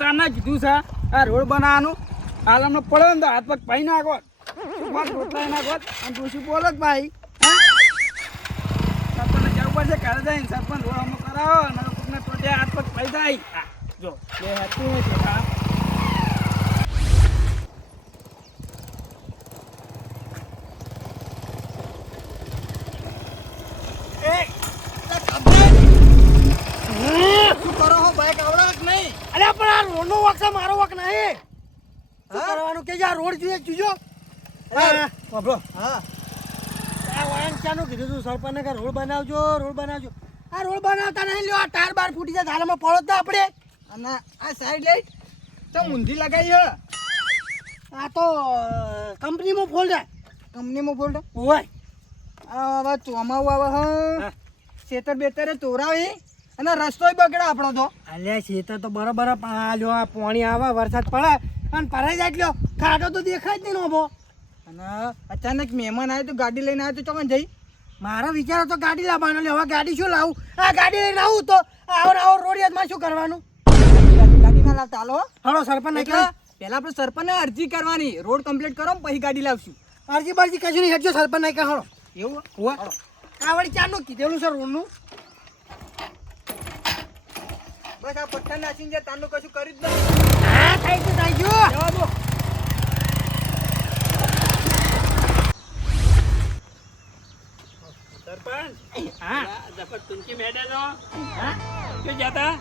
ચાર ના કીધું છે આ રોડ બનાવવાનું હાલ હમણાં પડે ને તો હાથ પગ પાઈ નાખો રોટલા નાખો અને ડોશી બોલો જ ભાઈ સરપંચ જવું પડશે ઘરે જઈને સરપંચ રોડ અમુક કરાવો અને કોકને ટોટે હાથ પગ પાઈ જાય જો બે હતું છે શું કરો હો બાઈક આવડા કે નહીં? અલ્યા પણ આ રોડ નો વક છે મારો વક નહીં શું કરવાનું કે આ રોડ જોઈએ ચૂજો બાબરો હા આ વાયન ચાનું કીધું તું સરપંચને કે રોડ બનાવજો આ રોડ બનાવતા નહીં લ્યો આ ટાયર બાર ફૂટી જાય ધારામાં પડો તો આપણે અને આ સાઈડ લાઈટ તો ઊંધી લગાવી હે આ તો કંપનીમાં ફોલ જાય કંપનીમાં બોલ હોય હવે ચોમાવું આવે હે ખેતર બેતરે તોરાવી અને રસ્તોય બગડે આપણો તો અલ્યા ખેતર તો બરાબર આ લ્યો આ પાણી આવે વરસાદ પડે અને ભરાઈ જાય લ્યો ખાડો તો દેખાય જ નહીં નોભો અને અચાનક મહેમાન આવે તો ગાડી લઈને આવે તો ચોકન જઈ મારો વિચાર હતો ગાડી લાવવાનો લે હવે ગાડી શું લાવું આ ગાડી લઈને આવું તો આવો રોડિયામાં શું કરવાનું ગાડી ના લાવતા હાલો હાલો સરપંચ ને એટલે પહેલા આપણે સરપંચને અરજી કરવાની રોડ કમ્પ્લીટ કરો ને પછી ગાડી લાવશું અરજી બરજી કશું નહીં હેડજો સરપંચ ને હાલો એવું હુઆ આ વળી ચારનું કીધેલું છે રોડનું બસ આ પથ્થર નાખીને જે તાનું કશું કરી જ નથી હા થઈ ગયું જવા દો સરપંચ હા જબર તુંકી મેડે તો હા ક્યાં જતા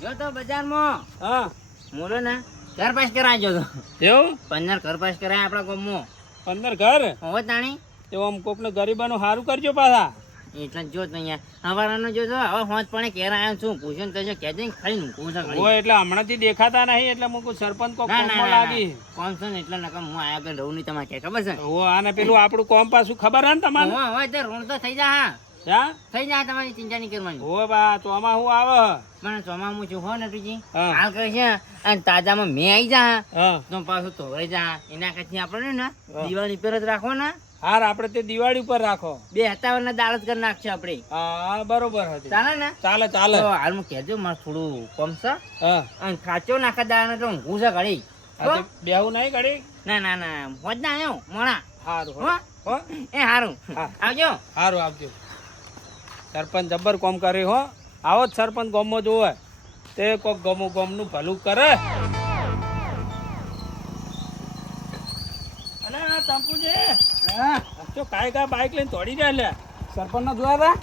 જો તો બજારમાં હા મોલો ને ઘર પાસ કરાવજો તો એવું 15 ઘર પાસ કરાય આપણા ગામમાં 15 ઘર હવે તાણી તો આમ કોકને ગરીબાનું સારું કરજો પાછા એટલે જો તો અહીંયા હવારાનો જો તો હવે હોંચ પણ ઘેર આવ્યો છું પૂછ્યું તો કહેજે ખાઈ નું હોય એટલે હમણાંથી દેખાતા નહીં એટલે મુકુ સરપંચ કોક કોમમાં લાગી કોમ છે ને એટલે નકર હું આયા આગળ રહું નહીં તમારે કે ખબર છે હો આને પેલું આપણું કોમ પાછું ખબર હે ને તમારે હવે તો રોડ તો થઈ જા હા થઈ જાય તમારી ચિંતા નહીં કરવાની હો બા ચોમા હું આવે પણ ચોમામું છું હો નટુજી હા. હાલ કહે છે અને તાજામાં મેં આવી જા હા તો પાછું તોડાઈ જા એના કરતી આપણે ને દિવાળી પર જ રાખો ને હાર આપણે તે દિવાળી ઉપર રાખો 2 દાળ જ કરી નાખશે આપણે હા બરોબર હતી ચાલે ને ચાલે ચાલે તો હાલ હું કહેજો મારે થોડું કમ છે હા અને ખાચો નાખા દાળ તો ઊંઘું છે ઘડી આ તે બેહું નહીં ઘડી ના ના ના હોજ ના આવ્યો મોણા હારું હો હો એ હારું હા. આવજો હારું આપજો સરપંચ જબ્બર કોમ કરે હો આવો જ સરપંચ ગામમાં જોવે તે કોક ગામનું ભલું કરે અલે આ ટંપુજી હા તો કાય બાઈક લઈને દોડી જાય લે સરપંચ ના જોયા હતા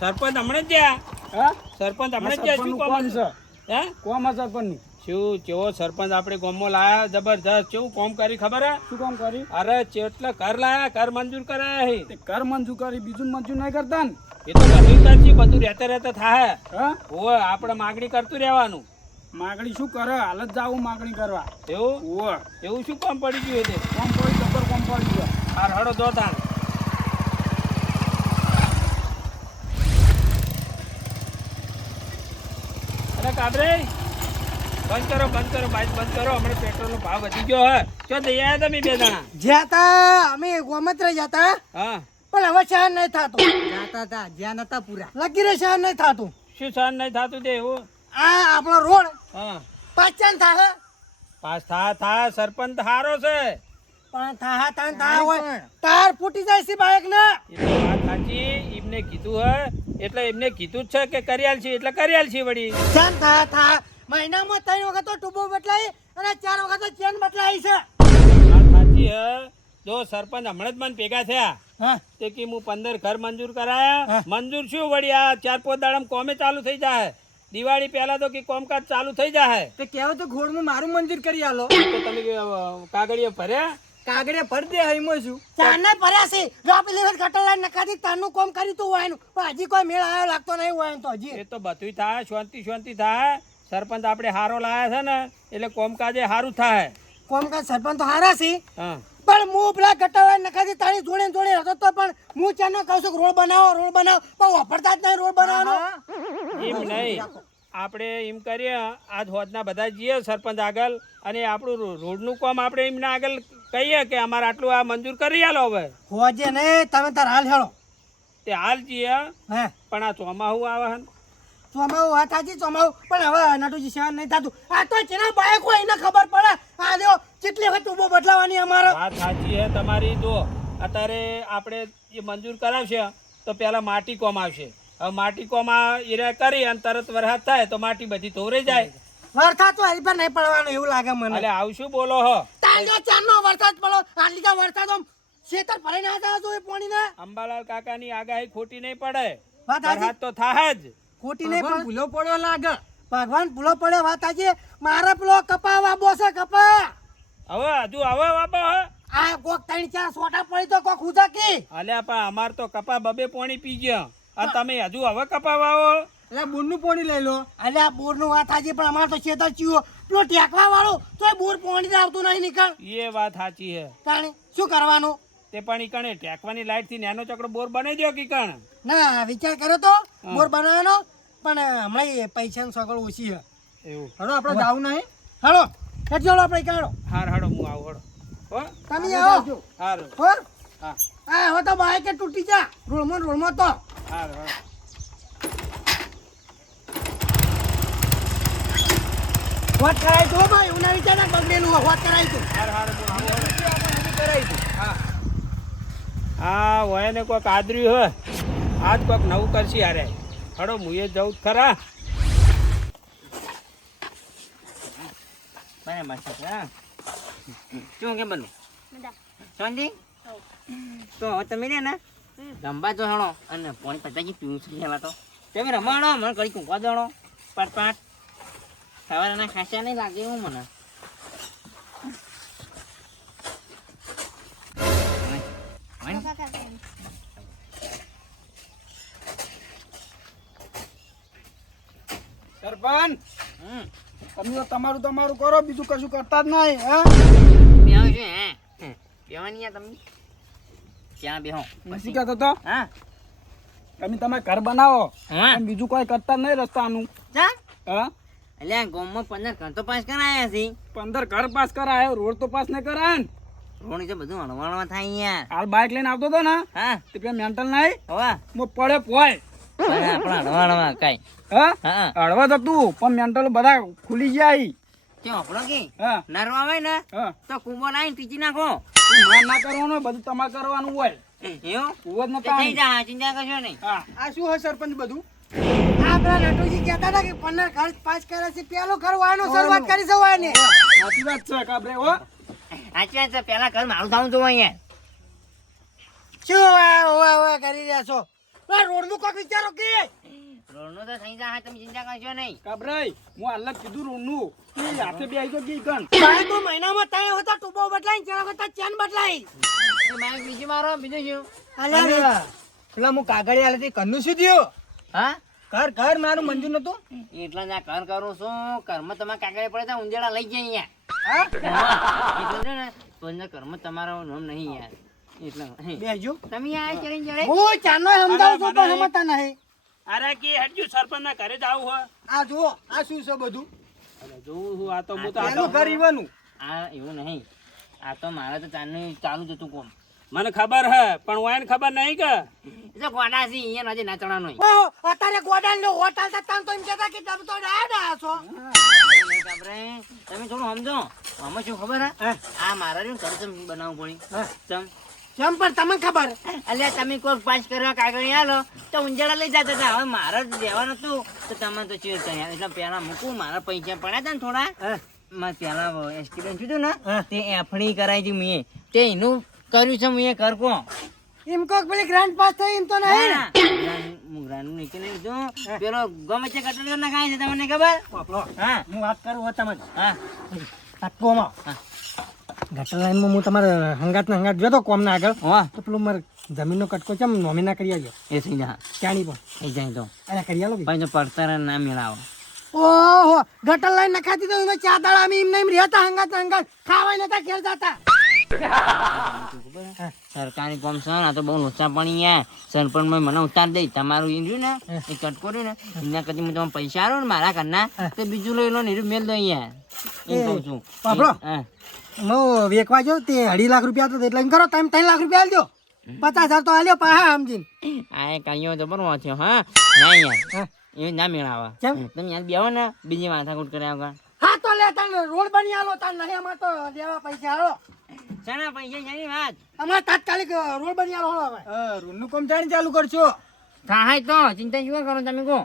સરપંચ હમણાં જ ગયા હા સરપંચ હમણાં જ ગયા શું કોમ છે હે કોમ આ સરપંચ નું શું કેવો સરપંચ આપણે ગામમાં લાયા જબરજસ્ત કેવું કોમ કરી ખબર હે શું કામ કરી અરે ચેટલા ઘર લાયા ઘર મંજૂર કરાયા હે ઘર મંજૂર કરી બીજું મંજૂર નહીં કરતા ને એ તો બધું કરશે બધું રહેતા થાય હા ઓય આપણે માગણી કરતું રહેવાનું માગણી શું કરે હાલ જ જાવું માગણી કરવા એવું ઓય એવું શું કામ પડી ગયું તે કામ પડી જબર કામ પડી ગયું હાર હડો દો તાણ અરે કાબરે બંધ કરો બાઈક બંધ કરો હમણાં પેટ્રોલનો ભાવ વધી ગયો હે જો દઈ આવ્યા તમે બે જણા જ્યાં તા અમે ગોમત્ર જતા હા પણ હવે સહન નહીં થતું જાતા હતા જ્યાં નતા પૂરા લગી રે સહન નહીં થતું શું સહન નહીં થતું તે એવું આ આપણો રોડ હા પાચન થાય પાસ થા સરપંચ હારો છે પણ થા હોય તાર ફૂટી જાય છે બાઈક ને એ તો વાત સાચી એમને કીધું હે એટલે એમને કીધું જ છે કે કર્યાલ છે એટલે કર્યાલ છે વળી સહન થા મહિનામાં 3 વખત તો ટુબો બદલાઈ અને 4 વખત તો ચેન બદલાઈ છે વાત સાચી હે જો સરપંચ હમણાં જ મને ભેગા થયા હા તે કે હું 15 ઘર મંજૂર કરાયા મંજૂર શું વળી આ 4-5 દાડામાં કોમે ચાલુ થઈ જાય દિવાળી પહેલા તો કે કોમકાજ ચાલુ થઈ જાય તો કહેવો તો ઘોડમાં મારું મંજૂર કરી આલો તો તમે કાગળિયા ભર્યા કાગળે ભર દે હઈમાં છું ચારને ભર્યા છે જો આપી લેવત કટલા નકાથી તારનું કામ કરી તું હોય પણ હજી કોઈ મેળ આવ્યો લાગતો નહીં હોય તો હજી એ તો બધું થાય શાંતિ થાય સરપંચ આપણે હારો લાયા છે ને એટલે કોમકાજે સારું થાય કોમકાજ સરપંચ તો હારા છે હા પણ હું પેલા કટલા નકાથી તારી જોડે હતો તો પણ હું ચાનો કહું છું રોડ બનાવો પણ વાપરતા જ નહીં રોડ બનાવવાનો એમ નહીં આપણે એમ કરીએ આજ હોદના બધા જઈએ સરપંચ આગળ અને આપણું રોડનું કામ આપણે એમના આગળ કહીએ કે અમારે આટલું આ મંજૂર કરી આલો હવે હોજે ને તમે તાર હાલ હેળો તે હાલ જઈએ હે પણ આ ચોમાહું આવે હે ચોમાવું વાત સાચી ચોમાવું પણ હવે નટુજી સહન નહીં થતું આ તો જેના બાઈક હોય એને ખબર પડે આ લ્યો કેટલી વખત ઉભો બદલાવાની અમારે વાત સાચી છે તમારી. તો અત્યારે આપણે એ મંજૂર કરાવશે તો પહેલા માટી કોમ આવશે. હવે માટી કોમાં એરિયા કરી અને તરત વરસાદ થાય તો માટી બધી ધોરાઈ જાય. વરસાદ તો હરી પર નહીં પડવાનો એવું લાગે મને એટલે આવશું બોલો હો. તાજો ચારનો વરસાદ પડો આટલી તો વરસાદ આમ ખેતર ભરાઈને આવતા હતો એ પાણીને અંબાલાલ કાકાની આગાહી ખોટી નહીં પડે. વાત સાચી. વરસાદ તો થાય જ. ખોટી નહીં પણ ભૂલો પડ્યો લાગે ભગવાન ભૂલો પડ્યો વાત આજે મારા પેલો કપા વાબો છે કપા હવે હજુ હવે બાપા હે. આ કોક 3-4 સોટા પડી તો કોક ઉધકી અલ્યા પણ અમાર તો કપા બબે પાણી પી ગયા. આ તમે હજુ હવે કપા વાવો. એટલે બોરનું પાણી લઈ લો અરે આ બોરનું વાત આજે પણ અમાર તો ખેતર ચીવો પેલો ટેકવા વાળો તોય બોર પાણી આવતું નહીં નીકળ એ વાત સાચી છે. તાણી શું કરવાનું તે પણ ઈ કણે ટેકવાની લાઈટ થી નાનો ચકડો બોર બનાવી દો કે કણ. ના વિચાર કર્યો તો બોર બનાવવાનો પણ હમણાં એ પૈસાની સગવડ ઓછી છે એવું. હળો આપણે જાવું નહીં હળો ખેંચી આપણે કાઢો હાર હાડો હું આવું હડો. હો તમે આવો હારું. હો હા આ હવે તો બાઈક તૂટી જા રોડમાં તો હાર હાર. વાત કરાય તો ભાઈ એવું ના વિચાર બગડેલું વાત કરાય તો હાર હાર હું આવું હડો. હા હા હોય ને કોઈક આદર્યું હોય આજ કોઈક નવું કરશી હારે. હડો હું એ જવું જ ખરા. બરાબર છે હા શું કેમ બનું શાંતિ તો હવે તમે રે ને રમવા જો હણો અને પાણી પચાજી પીવું છે પહેલા તો તમે રમાડો મને કડી કૂંકવા દણો પાટ સવારના ખાસા નહીં લાગે એવું મને સરપંચ હમ તમે તો તમારું કરો બીજું કશું કરતા જ નહીં હા બેહો છે હે બેવાની તમે ત્યાં બેહો નથી કહેતો તો હા તમે ઘર બનાવો હા અને બીજું કોઈ કરતા જ નહીં રસ્તાનું જા હા એટલે આ ગામમાં 15 ઘર તો પાસ કરાયા છે 15 ઘર પાસ કરાય રોડ તો પાસ નહીં કરાય ને રોણી તો બધું હળવાળમાં થાય યાર હાલ બાઇક લઈને આવતો હતો ને હા તે પેલા મેન્ટલ નહીં હવા મો પડે પોય પણ આપણા હળવાળમાં કાઈ હા હા હળવા તો તું પણ મેન્ટલ બધા ખુલી જાય કેમ આપણો કે હા નરવા આવે ને હા તો કુંભો લાઈન પીચી નાખો માર ના કરવાનું બધું તમારે કરવાનું હોય એવું કુવત તો નતા થઈ જા ચિંતા કરશો નહીં હા આ શું હોય સરપંચ બધું આ પેલા નટુજી કહેતા હતા કે 15 ઘર પાસ કર્યા છે પેલો ઘર વાયનો શરૂઆત કરી છે વાયને સાચી વાત છે કાબરે હો સાચી વાત છે પેલા ઘર મારું થાવું જોવા અહીંયા શું ઓવા કરી રહ્યા છો આ રોડનું કોક વિચારો કે રોડનું તો થઈ જા તમે ચિંતા કરશો નહીં કાબરે હું હાલ જ કીધું રૂનું ઈ હાથે બે આવી તો ગઈ કણ ભાઈ તો મહિનામાં તય હતા ટુબો બદલાઈ ચણા હતા ચેન બદલાઈ તો બાઈક બીજી મારો બીજું શું અલ્યા પેલા હું કાગળિયા આલેથી ઘરનું શું થયું હા ઘર મારું મંજૂર નતું એટલા જ આ ઘર કરું છું ઘરમાં તમારે કાગળે પડે તો ઉંદેડા લઈ જાય હા અહીંયા એટલે છે ને તો ઘરમાં તમારો નામ નહીં યાર એટલે બેજો તમે આ ચડીને ચડે હું ચાનો સમજાવું છું પણ સમજતા નહીં અરે કે હજુ સરપંચ ના ઘરે જાવું હોય. આ જુઓ આ શું છે બધું અરે જોઉં છું આ તો હું તો આ પેલું તો ઘર ઈવાનું આ એવું નહીં આ તો મારે તો ચાલુ જ હતું કોમ મને ખબર હે પણ વાયન ખબર નહીં કે એ તો ગોડા છે અહીંયા નજે નાચવાનો નહીં ઓહો અત્યારે ગોડાન લો હોટલ તા તો એમ કહેતા કે તમે તો ડાડા છો તમે થોડું સમજો આમાં શું ખબર હે આ મારા રહ્યું ઘર ચમ બનાવવું પડી જેમ પણ તમને ખબર અલ્યા તમે કોઈ પાસ કરવા કાગળ આલો તો ઊંઝાડા લઈ જતા હતા હવે મારે જ રહેવાનું હતું તો તમે તો ચેર કર્યા એટલે પેલા મૂકું મારા પૈસા પડ્યા હતા ને થોડા મારે પેલા એક્સિડન્ટ થયું ને તે એફડી કરાવી હતી મેં તે એનું કર્યું છે મેં કર કો એમ કોક પેલી ગ્રાન્ડ પાસ થઈ એમ તો નહીં મુગરાનું નીચે નહીં લીધું પેલો ગમે તે કટલ ના ખાય છે તમને ખબર હા હું વાત કરું હો તમે હા કાટકોમાં હા. ગટર લાઈનમાં હું તમારા હંગાત જોતો કોમ ના આગળ હા તો પેલું મારે જમીનનો કટકો છે નોમી ના કરી આવજો એ થઈ જા ત્યાંની પણ એ જાય તો અરે કરી આલો પણ જો પડતર ના મેળાવો ઓહો ગટર લાઈન નખાતી તો એમાં ચા દાડા અમે એમને એમ રહેતા હંગાત ખાવાય નતા ખેલ જતા સરકારી કોમ છે ને આ તો બહુ લોચા પડી ગયા સરપંચ મને ઉતાર દઈ તમારું ઈ રહ્યું ને એ કટકો રહ્યું ને એના કરતી હું તમે પૈસા આલો ને મારા ઘરના તો બીજું લઈ લો ને એનું મેલ દો અહીંયા એમ કહું છું બાપડો. હા હું વેકવા જો તે 2.5 લાખ રૂપિયા હતો એટલે એમ કરો તમે 3 લાખ રૂપિયા આલજો 50,000 તો આલ્યો પાહા સમજીને આ કાંઈઓ તો બરોબર છે હા ના યાર એ ના મેળાવા કેમ? તમે યાર બેહો ને બીજી માથાકૂટ કર્યા વગર હા તો લે તને રોડ બની આલો તાર નહીં અમાર તો દેવા પૈસા હાલો શાના પૈસા જાની વાત અમાર તાત્કાલિક રોડ બની આલો હવે રૂલનું કામ જાણી ચાલુ કરશો થાય તો ચિંતા શું કરો તમે કહો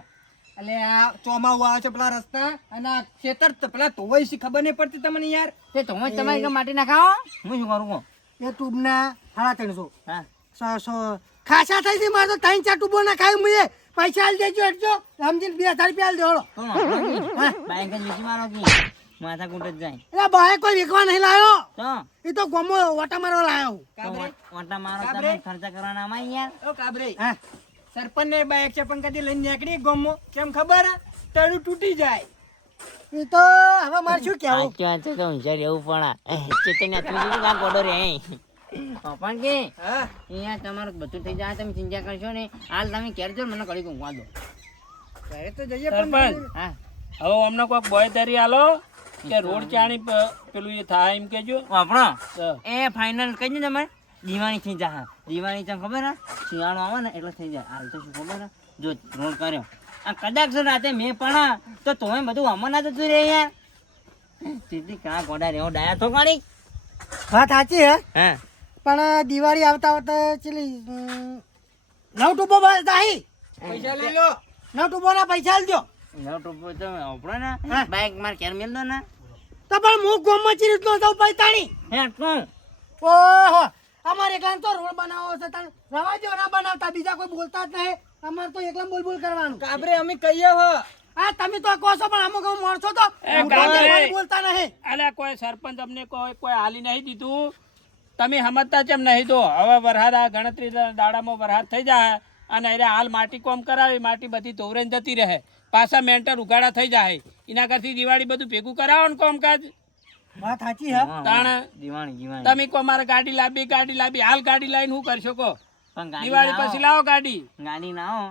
એટલે આ ચોમાવું આવે છે પેલા રસ્તા અને આ ખેતર તો પેલા ધોવાઈ છે ખબર નહીં પડતી તમને યાર તે તો જ તમારી કે માટી નાખાવો હું શું કરું કહો એ ટ્યુબના 350 હા 600 ખાસા થઈ છે મારે તો 3-4 ટ્યુબો ના ખાય મુએ પૈસા આલ દેજો એટલો સમજીને 2000 રૂપિયા આલ દે હળો તો બાઈક જ વેચી મારો કે માથાકૂટ જ જાય એટલે બાય કોઈ વેકવા નહીં લાયો તો એ તો ગોમો વાટા મારવા લાયો ઓટા મારો તમે ખર્ચા કરવાના આમાં યાર ઓ કાબરે હા સરપંચ ને બાઈક છે પણ કદી લઈને નીકળી ગમો કેમ ખબર હે? તળું તૂટી જાય એ તો હવે મારે શું કહેવું સાચું તો હોશિયાર એવું પણ ચેતન્ય તું શું કામ કોડો રે પણ કે હા અહીંયા તમારું બધું થઈ જાય તમે ચિંતા કરશો ને હાલ તમે કેરજો મને કરી ઊંઘવા દો ઘરે તો જઈએ સરપંચ હા હવે અમને કોઈક બોય તરી આલો કે રોડ ચાણી પેલું એ થાય એમ કેજો વાપરો હા. એ ફાઇનલ કહી દે તમારે દિવાળી થઈ જાય દિવાળી તમને ખબર હે શિયાળો આવે ને એટલે થઈ જાય હાલ તો શું ખબર હે જો રોડ કર્યો આ કદાચ જો રાતે મેં પણ તો તોય બધું અમર ના જતું રે યાર સીધી કાં ગોડા રેવો ડાયા તો કાઢી વાત સાચી હે હા પણ દિવાળી આવતા આવતા ચેલી 9 ટુબો જાય પૈસા લઈ લો 9 ટુબો ના પૈસા આલજો નવ ટોપો તો ઓપડો ને હા. બાઈક માર કેર મેલ દો ને તો પણ હું ગોમમાં ચી રીતનો જાઉં પૈતાણી હે તું ઓહો અમારે ગામ તો રોડ બનાવો છે તને રવા દો ના બનાવતા બીજા કોઈ બોલતા જ નહીં અમારે તો એકલા બોલ બોલ કરવાનું કાબરે અમે કહીએ હો હા તમે તો કહો છો પણ અમુક અમુક માણસો તો એ કાબરે. બોલતા નહીં અલ્યા કોઈ સરપંચ અમને કોઈ હાલી નહીં દીધું તમે સમજતા કેમ નહીં તો હવે વરસાદ આ ગણતરી દાડામાં વરસાદ થઈ જાય અને અરે હાલ માટી કોમ કરાવી માટી બધી ધોવરાઈને જતી રહે પાછા મેન્ટર ઉગાડા થઈ જાય એના કરતી દિવાળી બધું ભેગું કરાવો ને કોમકાજ વાત સાચી હે તાણ દિવાળી તમે કો મારે ગાડી લાવી હાલ ગાડી લાવીને શું કરશો કો પણ દિવાળી પછી લાવો ગાડી ગાડી ના હો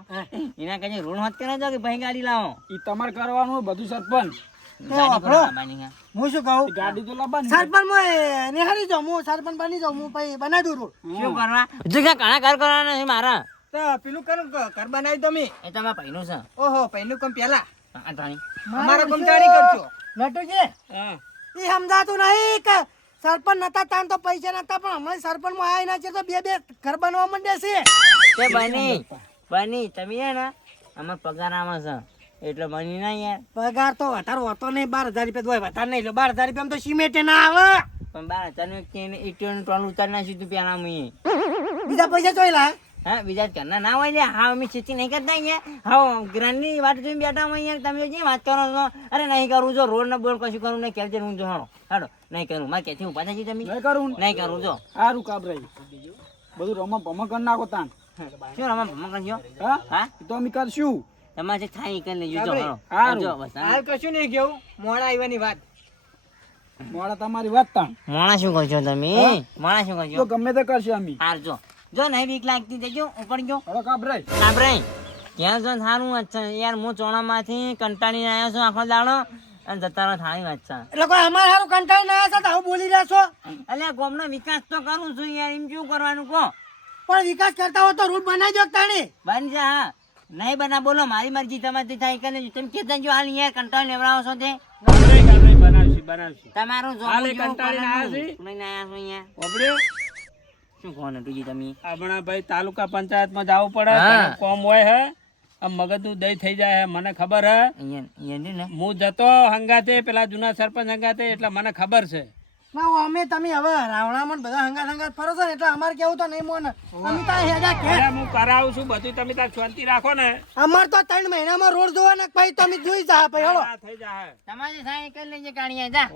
એના કઈ રોડ હોત કે જો કે ભાઈ ગાડી લાવો ઈ તમારે કરવાનું બધું સરપંચ ગાડી પર લાવવાની હે. હું શું કહું ગાડી તો લાવવાની સરપંચ માં નિહાળી જાઉં હું સરપંચ બની જાઉં હું પછી બનાવી દઉં રોડ શું કરવા જગ્યા ઘણા ઘર કરવાના છે મારા તો પેલું કરું ઘર બનાવી તમે એ તો મારા ભાઈનું છે ઓહો પહેલું કામ પેલા આ ધાણી. અમારા કામ જાણી કરજો નટુજી હા ઈ સમજાતું નહીં કે સરપંચ નતા તાન તો પૈસા નતા પણ હમણાં સરપંચ માં આયા ના છે તો બે ઘર બનવા માંડ્યા છે તે બની તમે હે ને અમાર પગાર આમાં છે એટલે બની ના યાર પગાર તો વધારે હોતો નહીં 12,000 રૂપિયા હોય વધારે નહીં લો 12,000 રૂપિયા તો સિમેન્ટ ના આવે પણ 12,000 નું ઈટોનું ટોલ ઉતારી નાખ્યું તું પેલા મુએ બીજા પૈસા જોઈ લા હા બીજા જ ઘરના ના હોય લે હા અમે ખેતી નહીં કરતા અહીંયા હા ગ્રાન્ડની વાત જોઈને બેઠા હોય યાર તમે જે વાત કરો છો અરે નહીં કરું જો રોડ ને બોલ કશું કરું નહીં કેલ્ચર હું જો હાડો હાડો નહીં કરું મારે ક્યાંથી ઉભા થઈ તમે નહીં કરું નહીં કરું જો સારું કાબરાઈ બધું રમા ભમા કરી નાખો તાન શું રમા ભમા કરજો હા હા એ તો અમે કરશું તમારે જે થાય એ કરી લેજો જો હાડો હારું. જો બસ હાલ કશું નહીં કેવું મોડા આવવાની વાત મોડા તમારી વાત તાન મોણા શું કરશો તમે મોણા શું કરશો તો ગમે તે કરશે અમે હાર જો નહીં બીક લાગતી દેજો ઉપર ગયો હવે કાબરાઈ આપણે ક્યાં જો સારું વાત છે યાર હું ચોણામાંથી કંટાળીને આવ્યો છું આખો દાડો અને જતા રહો થાળી વાત છે એટલે કોઈ અમારે સારું કંટાળી ના આવ્યા છે તો આવું બોલી રહ્યા છો એટલે ગામનો વિકાસ તો કરું છું યાર એમ શું કરવાનું કહો પણ વિકાસ કરતા હોય તો રૂટ બનાવી દો તાણી બની જા હા નહીં બના બોલો મારી મરજી તમારી થાય કે નહીં તમે કેતા જો હાલ યાર કંટાળી લેવડાવો છો તે કાબરાઈ બનાવશું તમારું જો હાલે કંટાળીને આવ્યા છે? નહીં આવ્યા છો અહીંયા ઓબડ્યો શું કહો નટુજી તમે આપણા ભાઈ તાલુકા પંચાયતમાં જવું પડે હા. ઘણું કોમ હોય હે આમ મગજનું દહીં થઈ જાય હે મને ખબર હે અહીંયા ને હું જતો હંગાતે પેલા જૂના સરપંચ હંગાતે એટલે મને ખબર છે ના અમે તમે હવે રાવણામાં બધા હંગાત ફરો છો ને એટલે અમારે કેવું તો નહીં મોન અમે તો હેડા કે અરે હું કરાવું છું બધું તમે તાર શાંતિ રાખો ને અમાર તો 3 મહિનામાં રોડ જોવાના ભાઈ તમે જોઈ જા ભાઈ હળો આ થઈ જાય તમારી થાય કરી લેજે કાણીયા જા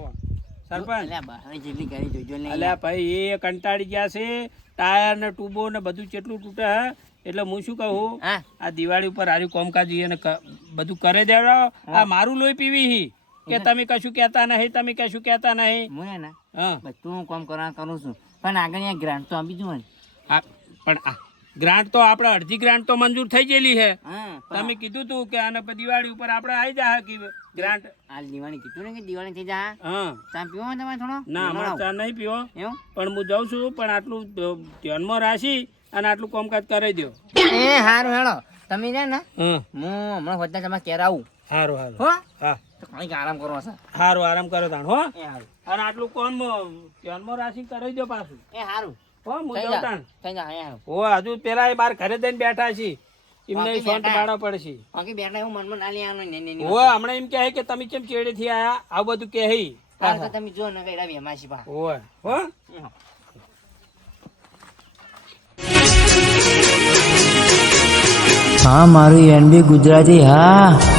સરપંચ અલ્યા બહાર જેટલી કરી જોજો ને અલ્યા ભાઈ એ કંટાળી ગયા છે ટાયર ને ટ્યુબો ને બધું કેટલું તૂટે હે એટલે હું શું કહું હા આ દિવાળી ઉપર હાર્યું કોમકાજ એને બધું કરે દેડો આ મારું લોહી પીવી હી કે તમે કશું કહેતા નહીં તમે કશું કહેતા નહીં હું હે ને હા બધું કામ કરવા કરું છું પણ આગળ અહીંયા ગ્રાન્ટ તો આપી દઉં ને આ પણ આ ગ્રાન્ટ તો આપણે અડધી ગ્રાન્ટ તો મંજૂર થઈ ગયેલી છે હા તમે કીધું તું કે આને પછી દિવાળી ઉપર આપણે આવી જાય કે ગ્રાન્ટ હાલ દિવાળી કીધું ને કે દિવાળી થઈ જા હા ચા પીવો તમારે થોડો ના અમારે ચા નહીં પીવો એવું પણ હું જાઉં છું પણ આટલું ધ્યાનમાં રાખી અને આટલું કામકાજ કરી દો એ સારું હેડો તમે રે ને હમ હું હમણાં હોતા તમારે ઘેર આવું સારું સારું હો હા તો કંઈક આરામ કરો સર સારું આરામ કરો તાણ હો એ સારું અને આટલું ધ્યાનમાં રાખી કરી દો પાછું એ સારું હો હું થઈ જાઉં જા તાણ થઈ જા એ સારું હો હજુ પેલા એ બાર ઘરે જઈને બેઠા છે એમને બાકી શાંત બેઠા. પાડવા પડશે બાકી બેઠા એવું મનમાં ના લેવાનું ને હો હમણાં એમ કહે કે તમે કેમ ચેડેથી આયા આવું બધું કહે તો તમે જો ને કઈ વેમાસી પા હો હો હા મારું એનબી ગુજરાતી હા